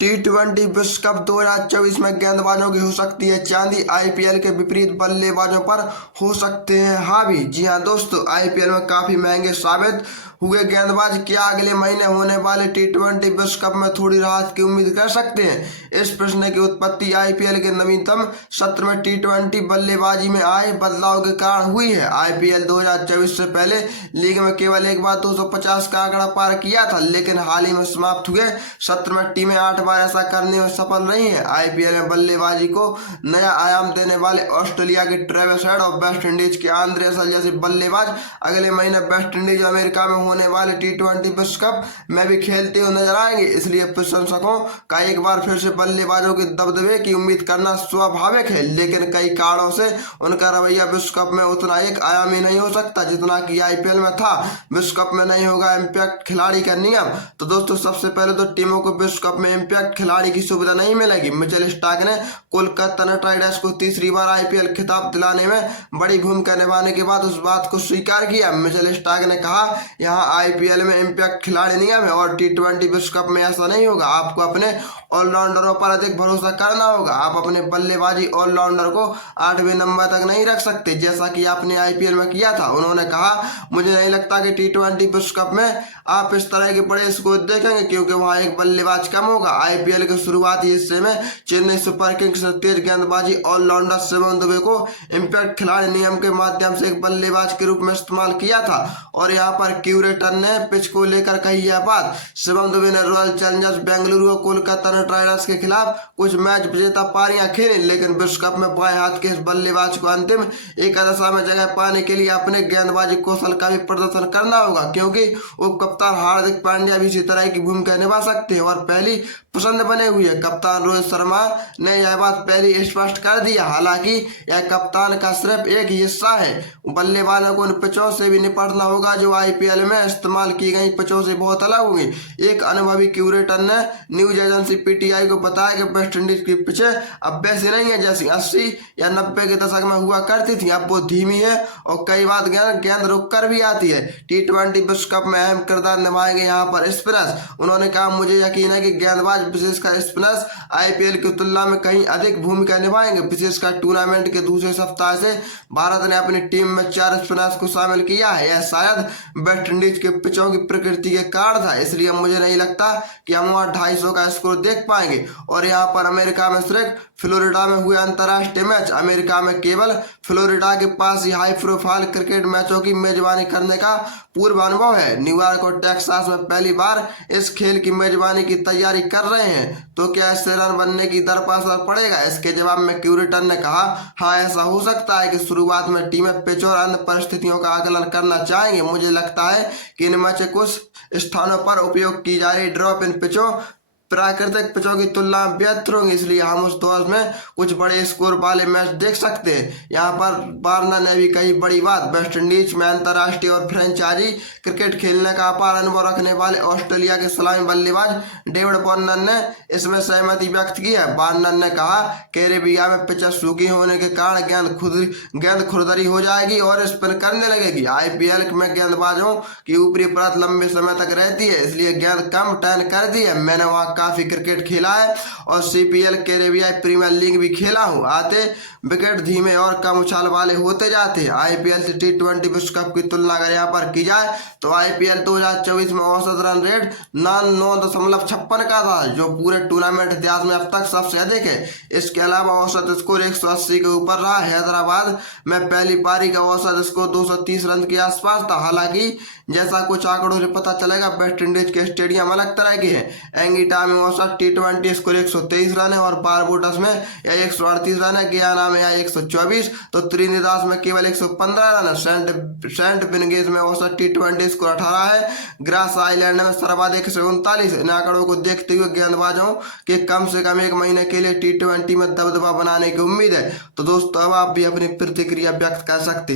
टी20 विश्व कप 2024 में गेंदबाजों की हो सकती है चांदी। आईपीएल के विपरीत बल्लेबाजों पर हो सकते हैं हावी। जी हां दोस्तों, आईपीएल में काफी महंगे साबित हुए गेंदबाज क्या अगले महीने होने वाले टी20 विश्व कप में थोड़ी राहत की उम्मीद कर सकते हैं? इस प्रश्न की उत्पत्ति आईपीएल के नवीनतम सत्र में टी20 बल्लेबाजी में आए बदलाव के कारण हुई है। आईपीएल 2024 से पहले लीग में केवल एक बार 250 का आंकड़ा पार किया था, लेकिन हाल ही में समाप्त हुए सत्र में टीमें 8 बार ऐसा करने में सफल रही है। आईपीएल में बल्लेबाजी को नया आयाम देने वाले ऑस्ट्रेलिया के ट्रेविस हेड और वेस्ट इंडीज के आंद्रे रसेल जैसे बल्लेबाज अगले महीने वेस्ट इंडीज अमेरिका में होने वाले टी20 विश्व कप में भी खेलते हुए नजर आएंगे। इसलिए प्रशंसकों का एक बार फिर से बल्लेबाजों के दबदबे की उम्मीद करना स्वाभाविक है, लेकिन कई कारणों से उनका रवैया विश्व कप में उतना एक आयामी नहीं हो सकता जितना कि आईपीएल में था। विश्व कप में नहीं होगा इम्पैक्ट खिलाड़ी का नियम। तो दोस्तों, सबसे पहले तो टीमों को विश्व कप में इम्पैक्ट खिलाड़ी की सुविधा नहीं मिलेगी। मिचेल स्टार्क ने कोलकाता नाइट राइडर्स को तीसरी बार आईपीएल खिताब दिलाने में बड़ी भूमिका निभाने के बाद उस बात को स्वीकार किया। मिचेल स्टार्क ने कहा, यहाँ आईपीएल में इम्पैक्ट खिलाड़ी नियम है और टी20 विश्व कप में ऐसा नहीं होगा। आपको अपने ऑलराउंडरों पर अधिक भरोसा करना होगा। आप अपने बल्लेबाजी ऑलराउंडर को 8वें नंबर तक नहीं रख सकते, जैसा कि आपने आईपीएल में किया था। उन्होंने कहा, मुझे नहीं लगता कि टी20 विश्व कप में आप इस तरह के बड़े स्कोर देखेंगे क्योंकि वहां एक बल्लेबाज कम होगा। आईपीएल के शुरुआती हिस्से में चेन्नई सुपर किंग्स ने तेज गेंदबाजी ऑलराउंडर शिवम दुबे को इम्पैक्ट खिलाड़ी नियम के माध्यम से एक बल्लेबाज के रूप में इस्तेमाल किया था और यहाँ पर क्यूरेटर ने पिच को लेकर कही यह बात। शिवम दुबे ने रॉयल चैलेंजर्स बेंगलुरु और कोलकाता नाइट राइडर्स के खिलाफ कुछ मैच विजेता पारियां खेली, लेकिन विश्व कप में बाएं हाथ के इस बल्लेबाज को अंतिम एकादशा में जगह पाने के लिए अपने गेंदबाजी कौशल का भी प्रदर्शन करना होगा, क्योंकि उप कप्तान हार्दिक पांड्या भी इसी तरह की भूमिका निभा सकते हैं और पहली पसंद बने हुए हैं। कप्तान रोहित शर्मा ने यह बात पहले स्पष्ट कर दिया। हालांकि यह कप्तान का सिर्फ एक हिस्सा है। बल्लेबाजों को उन पिचों से भी निपटना होगा जो आईपीएल में इस्तेमाल की गई पिचों से बहुत अलग होंगी। एक अनुभवी क्यूरेटर ने न्यूज एजेंसी पीटीआई को बताया कि वेस्ट इंडीज की पिचें अब वैसी नहीं है जैसी 80 या 90 के दशक में हुआ करती थी। अब वो धीमी है और कई बार गेंद रुक कर भी आती है। टी20 विश्व कप में अहम किरदार निभाएंगे यहाँ पर स्पिनर्स। उन्होंने कहा, मुझे यकीन है कि गेंदबाज विशेषकर स्पिनर्स आईपीएल की तुलना में कहीं अधिक भूमिका निभाएंगे। विशेषकर टूर्नामेंट के दूसरे सप्ताह से भारत ने अपनी टीम में 4 स्पिनर्स को शामिल किया है। यह शायद वेस्ट इंडीज के पिचों की प्रकृति के कारण था, इसलिए मुझे नहीं लगता कि हम वहाँ 250 का स्कोर देख पाएंगे। और यहाँ पर अमेरिका में सिर्फ फ्लोरिडा में हुए अंतर्राष्ट्रीय मैच, अमेरिका में केवल फ्लोरिडा के पास ही हाई प्रोफाइल क्रिकेट मैचों की मेजबानी करने का पूर्व अनुभव है। न्यूयॉर्क और टेक्सास में पहली बार इस खेल की मेजबानी की तैयारी कर रहे हैं, तो क्या इससे रन बनने की दर पर असर पड़ेगा? इसके जवाब में क्यूरेटर ने कहा, हाँ ऐसा हो सकता है कि शुरुआत में टीमें पिच और अन्य परिस्थितियों का आकलन करना चाहेंगे। मुझे लगता है कि इनमें से कुछ स्थानों पर उपयोग की जा रही ड्रॉप इन पिचों प्राकृतिक पिचों की तुलना में बेहतर होंगी, इसलिए हम उस दौर में कुछ बड़े स्कोर वाले मैच देख सकते हैं। यहाँ पर वार्नर ने भी कही बड़ी बात। वेस्ट इंडीज में अंतर्राष्ट्रीय और फ्रेंचाइजी क्रिकेट खेलने का अपार अनुभव रखने वाले ऑस्ट्रेलिया के सलामी बल्लेबाज डेविड वार्नर ने इसमें सहमति व्यक्त की है। वार्नर ने कहा, कैरेबिया में पिच सूखी होने के कारण गेंद खुरदरी हो जाएगी और स्पिन करने लगेगी। आईपीएल में गेंदबाजों की ऊपरी परत लंबे समय तक रहती है, इसलिए गेंद कम टर्न कर दी है। मैंने वहाँ काफी क्रिकेट खेला है और सीपीएल कैरेबियाई प्रीमियर लीग भी खेला हूँ। आते विकेट धीमे और कम उछाल वाले होते जाते हैं। आईपीएल से टी20 विश्व कप की तुलना अगर यहाँ पर की जाए तो आईपीएल 2024 में औसत रन रेट 9.56 का था, जो पूरे टूर्नामेंट इतिहास में अब तक सबसे अधिक है। इसके अलावा औसत स्कोर 180 के ऊपर रहा। हैदराबाद में पहली पारी का औसत स्कोर 230 रन के आसपास था। हालांकि जैसा कुछ आंकड़ों से पता चलेगा, वेस्ट इंडीज के स्टेडियम अलग तरह के हैं। एंगिटा में औसत टी20 स्कोर 123 रन है और बारबुडस में यह 138 रन है। गियाना में यह 124, तो त्रिनिदाद में केवल 115 रन है। सेंट विंगेज में औसत टी20 स्कोर 18 है। ग्रास आइलैंड में सर्वाधिक 139। इन आंकड़ों को देखते हुए गेंदबाजों के कम से कम एक महीने के लिए टी20 में दबदबा बनाने की उम्मीद है। तो दोस्तों, अब आप भी अपनी प्रतिक्रिया व्यक्त कर सकते हैं।